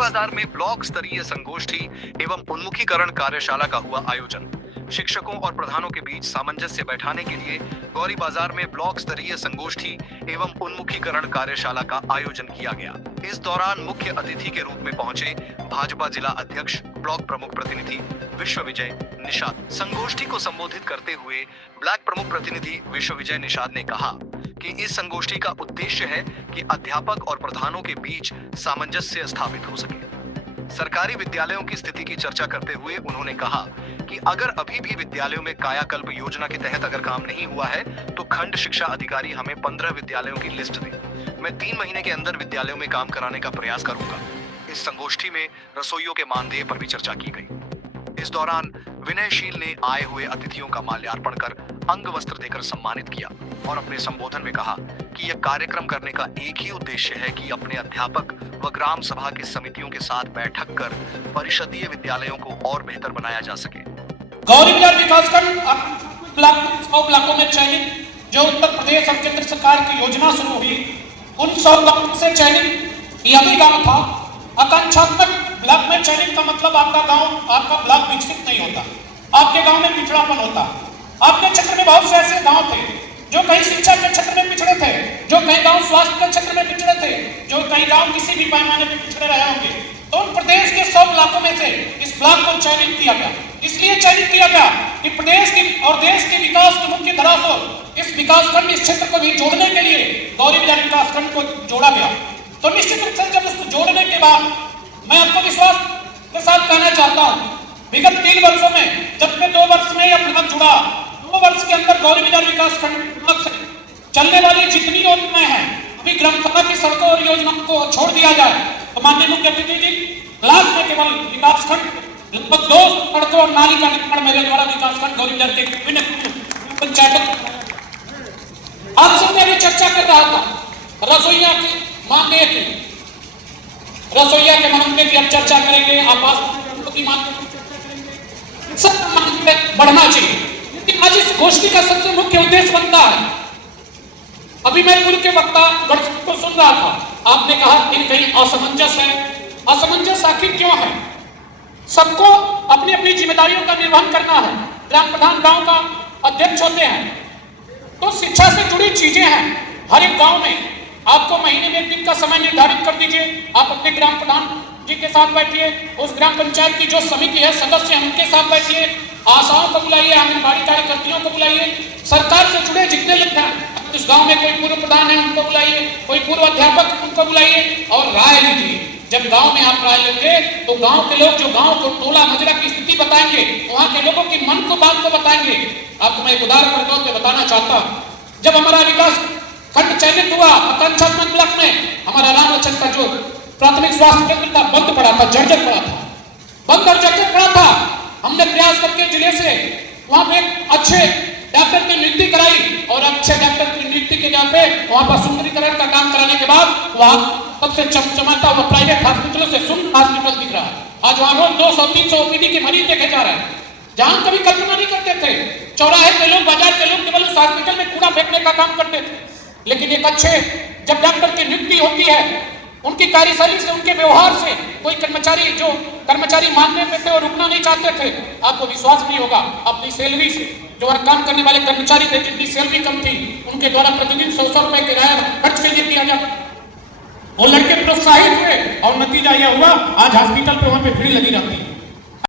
बाजार में ब्लॉक स्तरीय संगोष्ठी एवं उन्मुखीकरण कार्यशाला का हुआ आयोजन। शिक्षकों और प्रधानों के बीच सामंजस्य बैठाने के लिए गौरी बाजार में ब्लॉक स्तरीय संगोष्ठी एवं उन्मुखीकरण कार्यशाला का आयोजन किया गया। इस दौरान मुख्य अतिथि के रूप में पहुंचे भाजपा जिला अध्यक्ष ब्लॉक प्रमुख प्रतिनिधि विश्व विजय निषाद। संगोष्ठी को संबोधित करते हुए ब्लॉक प्रमुख प्रतिनिधि विश्व विजय निषाद ने कहा कि इस संगोष्ठी का उद्देश्य है कि अध्यापक और प्रधानों के बीच सामंजस्य स्थापित हो सके। सरकारी विद्यालयों की स्थिति की चर्चा करते हुए उन्होंने कहा कि अगर अभी भी विद्यालयों में कायाकल्प योजना के तहत अगर काम नहीं हुआ है तो खंड शिक्षा अधिकारी हमें 15 विद्यालयों की लिस्ट दे। मैं 3 महीने के अंदर विद्यालयों में काम कराने का प्रयास करूंगा। इस संगोष्ठी में रसोइयों के मानदेय पर भी चर्चा की गई। इस दौरान विनयशील ने आए हुए अतिथियों का माल्यार्पण कर अंग वस्त्र देकर सम्मानित किया और अपने संबोधन में कहा कि यह कार्यक्रम करने का एक ही उद्देश्य है कि अपने अध्यापक व ग्राम सभा की समितियों के साथ बैठक कर परिषदीय विद्यालयों को और बेहतर बनाया जा सके। गौरी बाजार विकासखंड ब्लॉकों में चयनित जो उत्तर प्रदेश और केंद्र सरकार की योजना शुरू हुई उन 100 गांवों से चयनित यह भी गांव था। आकांक्षात्मक ब्लॉक में चयनित का मतलब आपका गांव आपका ब्लॉक विकसित नहीं होता, आपके गांव में पिछड़ापन होता। आपके क्षेत्र में बहुत से ऐसे गांव थे जो कहीं शिक्षा के क्षेत्र में पिछड़े थे, जो कहीं गांव स्वास्थ्य के क्षेत्र में पिछड़े थे, जो कहीं गांव किसी भी पैमाने पर पिछड़े रहे होंगे। तो उन प्रदेश के 100 ब्लॉकों में से इस ब्लॉक को चयनित किया गया। इसलिए चयनित किया गया कि प्रदेश की और देश के विकास की मुख्य धारा से इस विकासखंड इस क्षेत्र को भी जोड़ने के लिए गौरी बाजार विकासखंड को जोड़ा गया। तो निश्चित रूप से जब उसको जोड़ने के बाद मैं आपको विश्वास के साथ कहना चाहता हूँ, विगत 3 वर्षों में जब मैं 2 वर्ष में यह ब्लॉक जुड़ा, 2 वर्ष के अंदर गौरी बाजार विकासखंड से चलने वाली जितनी योजनाएं हैं, अभी ग्राम सभा की सड़कों और योजनाओं को छोड़ दिया जाए तो माननीय मुख्य अतिथि जी ब्लॉक में केवल विकासखंड लगभग 2 सड़कों और नाली का निर्माण मेरे द्वारा विकासखंड गौरी बाजार के विभिन्न पंचायतों। आपसे मैं भी चर्चा कर रहा था रसोइया की मानदेय की, रसोइया के मानदेय की अब चर्चा करेंगे। आवास की मानदेय सब मानदेय बढ़ना चाहिए, लेकिन आज इस गोष्ठी का सबसे मुख्य उद्देश्य बनता है। अभी मैं पूर्व के वक्ता गणतंत्र को सुन रहा था, आपने कहा कि कहीं असमंजस है। असमंजस आखिर क्यों है? सबको अपनी अपनी जिम्मेदारियों का निर्वहन करना है। ग्राम प्रधान गांव का अध्यक्ष होते हैं, तो शिक्षा से जुड़ी चीजें हैं। हर एक गांव में आपको महीने में 1 दिन का समय निर्धारित कर दीजिए, आप अपने ग्राम प्रधान जी के साथ बैठिए, उस ग्राम पंचायत की जो समिति है सदस्य हैं उनके साथ बैठिए, आशाओं को बुलाइए, आंगनबाड़ी कार्यकर्तियों को बुलाइए, सरकार से जुड़े जितने लोग हैं, उस गांव में कोई पूर्व प्रधान है उनको बुलाइए, कोई पूर्व अध्यापक उनको बुलाइए और राय लीजिए। जब गांव में आप राय लेंगे तो गांव के लोग जो गांव को टोला मजरा की स्थिति बताएंगे, वहां के लोगों की मन को बात को बताएंगे। आपको मैं एक उदाहरण के तौर पे बताना चाहता हूँ, जब हमारा विकास खंड चयनित हुआ आकांक्षात्मक ब्लॉक में, हमारा राम लक्ष्मण का जो प्राथमिक स्वास्थ्य केंद्र था बंद पड़ा था, जर्जर पड़ा था, बंद और जर्जर पड़ा था। हमने प्रयास करके जिले से वहां पे अच्छे डॉक्टर की नियुक्ति कराई और अच्छे डॉक्टर की नियुक्ति के जगह पे वहां पर सुंदरीकरण का काम कराने के बाद वहां सबसे चमचमाता हुआ प्राइवेट हॉस्पिटलों से सुंदर हॉस्पिटल दिख रहा है। आज वहां रोज 200-300 ओपीडी के मरीज देखे जा रहे हैं, जहां कभी कल्पना नहीं करते थे। चौराहे के लोग, बाजार के लोग केवल उस हॉस्पिटल में कूड़ा फेंकने का काम करते थे, लेकिन एक अच्छे जब डॉक्टर की नियुक्ति होती है, उनकी कार्यशैली से, उनके व्यवहार से, कोई कर्मचारी जो कर्मचारी मानने पे थे और रुकना नहीं चाहते थे, आपको विश्वास नहीं होगा, अपनी सैलरी से जो वहां काम करने वाले कर्मचारी थे जिनकी सैलरी कम थी, उनके द्वारा प्रतिदिन 100 रुपए किराया खर्च के लिए किया जाता। वो लड़के प्रोत्साहित हुए और नतीजा यह हुआ आज हॉस्पिटल पे वहां पे भीड़ लगी रहती है।